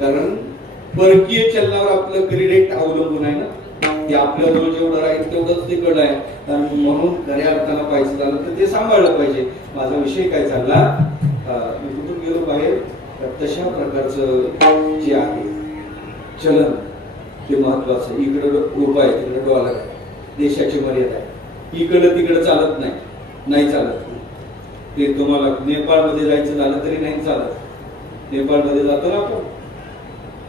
कारण परकीय चलनावर आपलं क्रेडिट अवलंबून आहे ना, ते आपल्याजवळ जेवढं राहील तेवढंच तिकडं आहे. आणि म्हणून खऱ्या अर्थानं पैसे झालं तर ते सांभाळलं पाहिजे. माझा विषय काय चालला, मी कुठून गेलो बाहेर, तशा प्रकारचं जे आहे चलन ते महत्वाचं. इकडे रुपये आहे, तिकडे डॉलर आहे, देशाची मर्यादा आहे. इकडं तिकडं चालत नाही चालत. ते तुम्हाला नेपाळमध्ये जायचं झालं तरी नाही चालत. नेपाळमध्ये जातो ना आपण,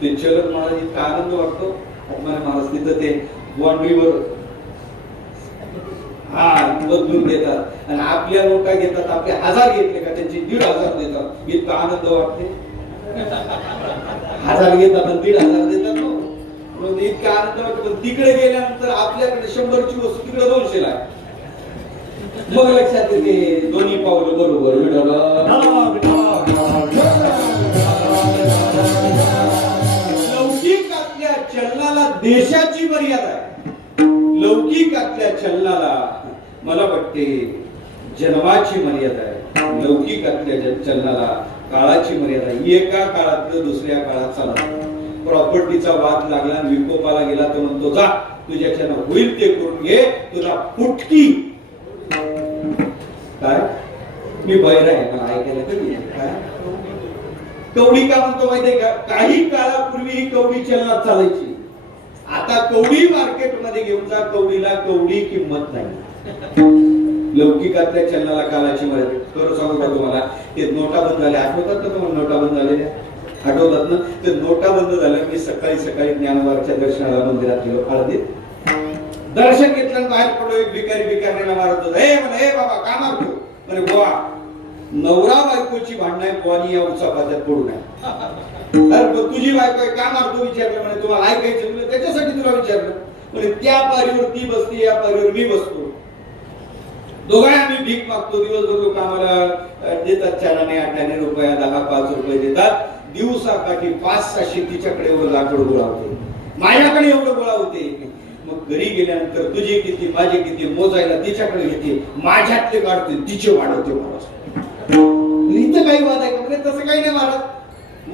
ते चलन महाराज इतका आनंद वाटतो. महाराज तिथं ते बाँड्रीवर बदलून देतात आणि आपल्या नोटा घेतात. आपले 1000 घेतले का त्यांचे 1500 देतात. इतका आनंद वाटते. 1000 घेतात आणि 1500 देतात. इतका आनंद वाटतो. तिकडे गेल्यानंतर आपल्याकडे 100ची वस्तू तिकडे 200 आहे. मग लक्षात येते दोन्ही पावलं बरोबर. लौकिक आपल्या चलनाला देशाची मर्यादा आहे. लौकिक आपल्या चलनाला मला वाटते जन्माची मर्यादा आहे. लौकिक आपल्या चलनाला काळाची मर्यादा आहे. एका काळातलं दुसऱ्या काळात चालत. प्रॉपर्टीचा वाद लागला, विकोपाला गेला तर म्हणतो जा तुझ्याच्यानं होईल ते करून घे, तुला फुटकी. काय मी बहिरा आहे, मला ऐकायला कधी काय कवडी का म्हणतो माहितीये का? काही काळापूर्वी ही कवडी चलनात चालायची. आता कवडी मार्केटमध्ये घेऊन जा, कवडीला कवडी किंमत नाही. लौकिकातल्या चलनाला कालाची मर्यादा. खरं सांगू का तुम्हाला, ते नोटा बंद झाल्या, आठवतात का तुम्हाला? नोटा बंद झालेल्या आठवतात ना? ते नोटा बंद झाल्या. मी सकाळी ज्ञानवारच्या दर्शनाला मंदिरात गेलो. हळदीत दर्शन घेतलं, बाहेर पडलो. एक भिकारीला मारत होता. हे बाबा का मारतो? म्हणे बुवा नवरा बायकोची भांडण आहे, बुवानी या उचापात्यात पडू नये. अरे तुझी बायको आहे का मारतो विचारलं. म्हणे तुम्हाला ऐकायचं म्हणजे त्याच्यासाठी तुला विचारलं. म्हणजे त्या पारीवर ती बसते, या पारीवर मी बसतो. दोघांना आम्ही भीक मागतो. दिवसभर लोक आम्हाला देतात 4-8 रुपये, 10-5 रुपये देतात. दिवसाकाठी 500-600 तिच्याकडे एवढं लाकूड गोळा होते, माझ्याकडे एवढं गोळा होते. मग घरी गेल्यानंतर तुझे किती माझे किती मोजायला तिच्याकडे घेते, माझ्यातले काढते, तिचे वाढवते. इथं काही वाद आहे का? म्हणजे तसं काही नाही. महाराज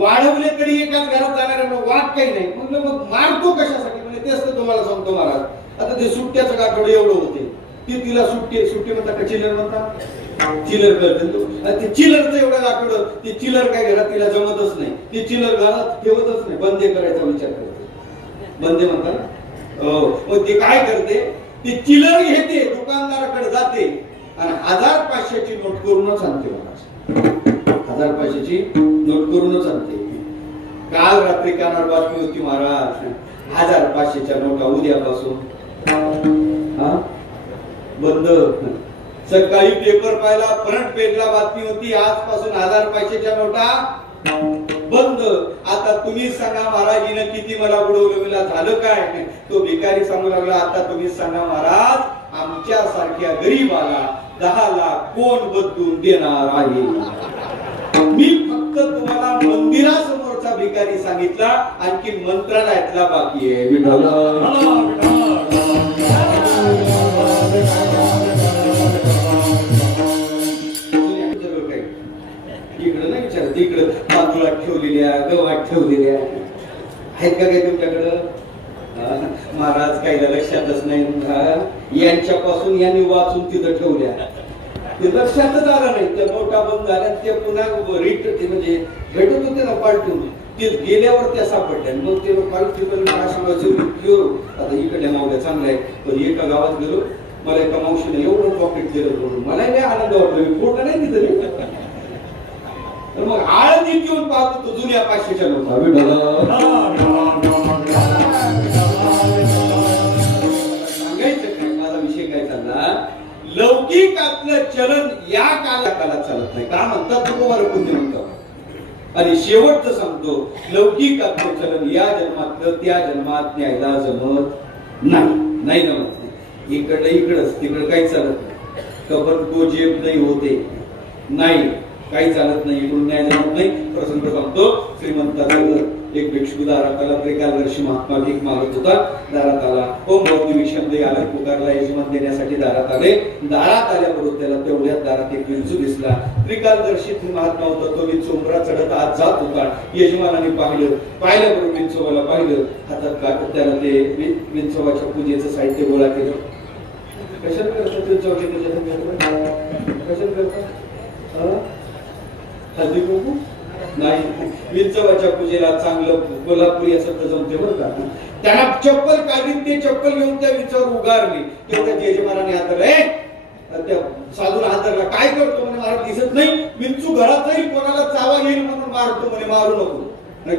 वाढवले तरी एकाच घरात जाणाऱ्या वाद काही नाही. म्हणलं मग मारतो कशासाठी? म्हणजे तेच तर तुम्हाला सांगतो महाराज. आता ते सुट्ट्याचं गाठोड एवढं होते, ती तिला सुट्टी म्हणतात का चिल्लर म्हणतात? चिल्लर करते. ते चिल्लरचं एवढं गाठोड, ते चिल्लर काय घरात तिला जमतच नाही. ते चिल्लर घरात ठेवतच नाही, बंदे करायचा विचार करते. बंदे म्हणतात. मग ते काय करते, ती चिल्लर घेते, दुकानदाराकडे जाते आणि 1000-500ची नोट करूनच आणते. महाराज 1000-500ची नोट करूनच आणते. काल रात्री कानावर बातमी होती महाराज, 1000-500च्या नोटा उद्यापासून बंद. सकाळी पेपर पाहिला, फ्रंट पेजला बातमी होती, आजपासून 1000-500च्या नोटा बंद. आता तुम्ही सांगा महाराजीनं किती मला बुडवलं, मला झालं काय? तो भिकारी सांगू लागला, आता तुम्ही सांगा महाराज, आमच्या सारख्या गरीबाला 10 लाख कोण बदलून देणार आहे? मी फक्त तुम्हाला मंदिरासमोरचा भिकारी सांगितला, आणखी मंत्रालयातला बाकी आहे. इकडं नाही विचार, तिकडं तांदूळात ठेवलेल्या, गव्हात ठेवलेल्या आहेत का काही तुमच्याकडं? महाराज काहीला लक्षातच नाही. यांच्यापासून यांनी वाचून तिथं ठेवल्या, ते लक्षातच आलं नाही. त्या नोटा बंद झाल्या, ते पुन्हा म्हणजे भेटत होते ना पालटून, ते गेल्यावर त्या सापडल्या. मग ते पालटून आता इकडल्या मावल्या चांगल्या आहे. पण एका गावात गेलो, मला एका मावशीने एवढं पॉकेट दिलं म्हणून मला नाही आनंद वाटलं. फोटो नाही दिलं. मग आळंदीत येऊन पाहतो तो जुन्या 500च्या नोटा. सांगायचं काय, माझा विषय काय चालला, लौकिक आपलं चलन या कालात चालत नाही. का म्हणतात तुम्हाला कोणते म्हणतात? आणि शेवटचं सांगतो, लौकिक आपलं चलन या जन्मातलं त्या जन्मात न्यायला जमत नाही जमत. इकडंच तिकडं काही चालत नाही. कबर तो जेब नाही होते, नाही काही चालत नाही. इकडून न्याय जमत नाही. प्रसंग सांगतो, श्रीमंताचं एक भिक्षू दारात आला. त्रिकालदर्शी महात्मा भीक मागत होता. दारात आला. ओम भक्ती विषमदे आले पुकारला. यजमान देण्यासाठी दारात आले. दारात आल्याबरोबर त्याला तेवढ्याच दारात एक विंचू दिसला. त्रिकालदर्शी महात्मा होता. तो विंचू उंबरा चढत आत जात होता. यजमानाने पाहिल्याबरोबर विंचोबाला पाहिलं. हातात त्याला ते विंचोबाच्या पूजेचं साहित्य गोळा केलं. कशाला करतात विंचोबाची पूजा? कशाला करतात? हल्दी कुंकू नाही. विंचवाच्या पूजेला चांगलं कोल्हापुरी असं तर जमते बरं का. त्याला चप्पल काढली. ते चप्पल घेऊन त्या विंचावर उगारली. तेवढ्या यजमानाने हात त्या साधूला हातरला. काय करतो म्हणे? मला दिसत नाही. विंचू घरात जाईल कोणाला चावा येईल म्हणून मारतो म्हणे. मारू नको.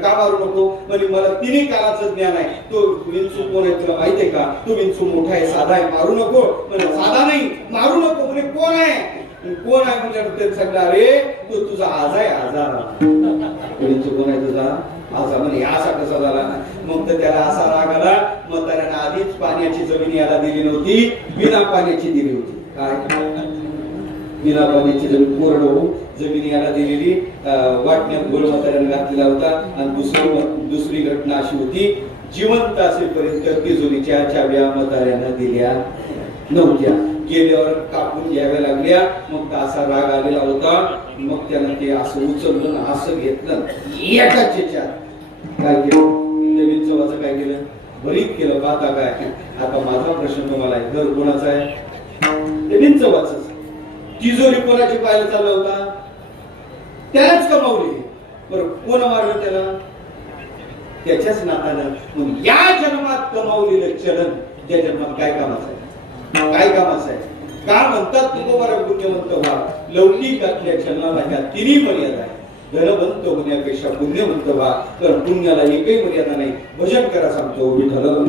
का मारू नको म्हणजे मला तिन्ही काळाचं ज्ञान आहे. तो विंचू कोण आहे तुला माहितीये का? तो विंचू मोठा आहे, साधा आहे, मारू नको म्हणजे साधा नाही, मारू नको म्हणजे कोण आहे? कोण आहे म्हणजे ते सांगला अरे तो तुझा आज आहे. आजार विंचू कोण आहे तुझा? आजा म्हणजे असा कसा झाला? मग तर त्याला असा राग आला. मग त्याला आधीच पाण्याची जमीन याला दिली नव्हती, बिना पाण्याची दिली होती. काय बिना पाण्याची जमीन कोरडो जमीन याला दिलेली वाटण्यात गोळ म्हाताऱ्याने घातलेला होता. आणि दुसरी घटना अशी होती, जिवंत असेपर्यंत तिजोरीच्या चाव्या म्हाताऱ्यानं दिल्या नव्हत्या. गेल्यावर कापून घ्याव्या लागल्या. मग असा राग आलेला होता. मग त्यानं ते असं उचललं, असं घेतलं, एकाच याच्यात काय केलं? त्या विंचवाचं काय केलं? भरीत केलं. पाहता काय? आता माझा प्रश्न तुम्हाला आहे, घर कोणाचा आहे? ते विंचवाचंच. तिजोरी कोणाची पाहायला चालला होता? त्यालाच कमावली. बरं कोण मारलं त्याला? त्याच्याच नातानं. मग या जन्मात कमावलेलं चलन त्या जन्मात काय कामाचं आहे? काय कामाचं आहे? का म्हणतात तुकोबारा पुण्यवंत व्हा. लौकिकातल्या चलनाला ह्या तिन्ही मर्यादा आहे. धनवंत होण्यापेक्षा पुण्यवंत व्हा. तर पुण्याला एकही मर्यादा नाही. भजन करा सांगतो विठ्ठल.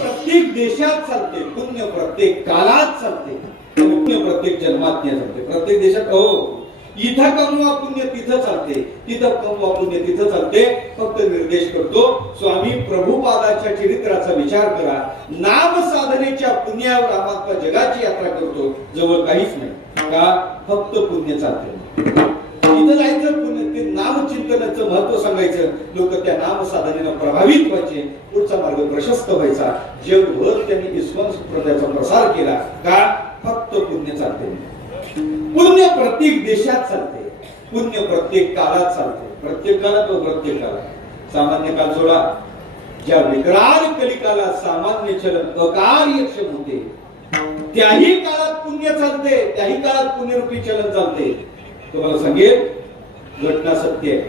प्रत्येक देशात चालते पुण्य, प्रत्येक काळात चालते पुण्य, प्रत्येक जन्मात चालते. प्रत्येक देशात हो इथं कमवा पुण्य तिथं चालते, तिथं कमवा पुण्य तिथं चालते. फक्त निर्देश करतो स्वामी प्रभुपादाच्या चरित्राचा विचार करा. नाम साधनेच्या पुण्यावर आत्मा जगाची यात्रा करतो. जवळ काहीच नाही का? फक्त पुण्य चालते. इथं जायचं पुण्य, ते नामचिंतनाचं महत्व सांगायचं. लोक त्या नाम साधनेनं प्रभावित व्हायचे. पुढचा मार्ग प्रशस्त व्हायचा. जगभर त्यांनी इस्लाम संप्रदायाचा प्रसार केला. का? फक्त पुण्य चालते. पुण्य प्रत्येक देशात चालते. पुण्य प्रत्येक काळात चालते. प्रत्येक काळात व प्रत्येक काळात. सामान्य काळ सोडा. ज्या विकराल कलिकाला सामान्य चलन अकार्यक्षम होते त्याही काळात पुण्य चालते. त्याही काळात पुण्यरूपी चलन चालते. तुम्हाला सांगेल घटना सत्य आहे.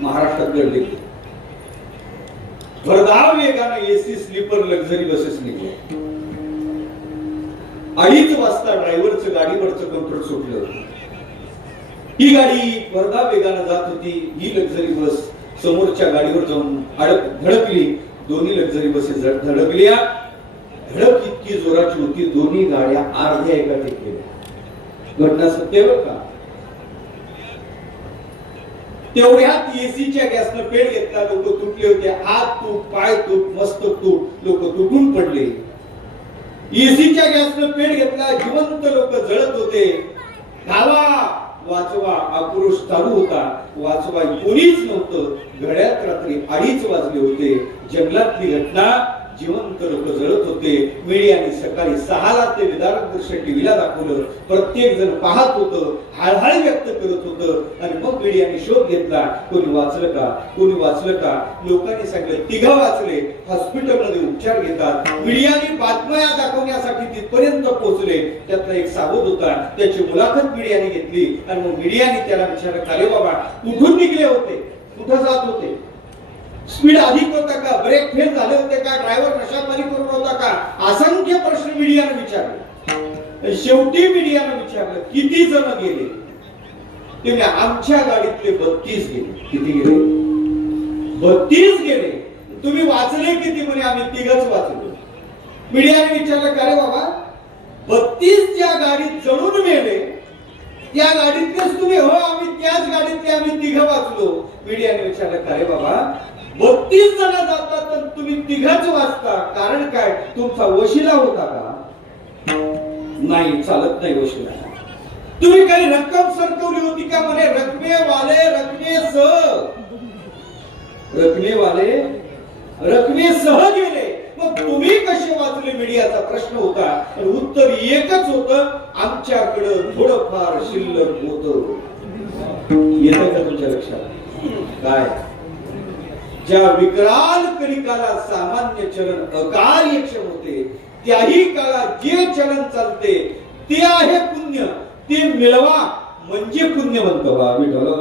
महाराष्ट्रात घडली. भरधाव वेगाने एसी स्लीपर लक्झरी बसेस निघल्या. 2:30 वाजता ड्रायव्हरचं गाडीवरचं कंट्रोल सुटलं. ही गाडी भरधाव वेगाने जात होती. ही लक्झरी बस समोरच्या गाडीवर जाऊन धडकली. दोन्ही लक्झरी बसेस धडकल्या. धडक इतकी जोराची होती, दोन्ही गाड्या अर्ध्या एका टेकलेल्या. घटना सत्य बरं का? तेवढ्यात एसीच्या गॅसनं पेट घेतला. लोक तुटले होते. हात तूट, पाय तूट, मस्त तूट. लोक तुटून पडले. एसीच्या गॅसनं पेट घेतला. जिवंत लोक जळत होते. धावा वाचवा आक्रोश चालू होता. वाचवा कोणीच नव्हतं. घड्यात रात्री 2:30 वाजले होते. जंगलातली घटना. जिवंत लोक जळत होते. मीडियाने सकाळी 6ला ते विदारक दृश्य टीव्हीला दाखवलं. प्रत्येक जण पाहत होतं, हळहळ व्यक्त करत होतं. आणि मग मीडियाने शोध घेतला. कोणी वाचलं का? कोणी वाचलं का? लोकांनी सांगितलं 3 वाचले. हॉस्पिटलमध्ये उपचार घेतात. मीडियाने बातम्या दाखवण्यासाठी तिथपर्यंत पोहोचले. त्यातला एक सावध होता. त्याची मुलाखत मीडियाने घेतली. आणि मग मीडियाने त्याला विचारलं, अरे बाबा कुठून निघले होते? कुठं जात होते? स्पीड अधिक होता का? ब्रेक फेल झाले होते का? ड्रायव्हर नशापानी करून होता का? असंख्य प्रश्न मीडियाने विचारले. शेवटी मीडियाने विचारलं किती जण गेले? ते आमच्या गाडीतले 32 गेले. किती गेले? 32 गेले. तुम्ही वाचले किती? म्हणे आम्ही 3च वाचलो. मीडियाने विचारलं का रे बाबा 32 ज्या गाडीत जळून मेले त्या गाडीतलेच तुम्ही? हो आम्ही त्याच गाडीतले आम्ही 3 वाचलो. मीडियाने विचारलं का रे बाबा 32 जण जातात तर तुम्ही 3च वाचता, कारण काय? तुमचा वशिला होता का? नाही चालत नाही गोष्टी. तुम्ही काही रक्कम सरकवली होती का म्हणे? रकमेसह गेले. मग तुम्ही कसे वाचले मीडियाचा प्रश्न होता. उत्तर एकच होतं, आमच्याकडे थोडंफार शिल्लक होतं. येतं का तुमच्या लक्षात? काय ज्या विकराल कलिकाला सामान्य चलन अकार्यक्षम होते, त्याही काळात जे चलन चालते ते आहे पुण्य. ते मिळवा म्हणजे पुण्यवंत व्हा. विठ्ठल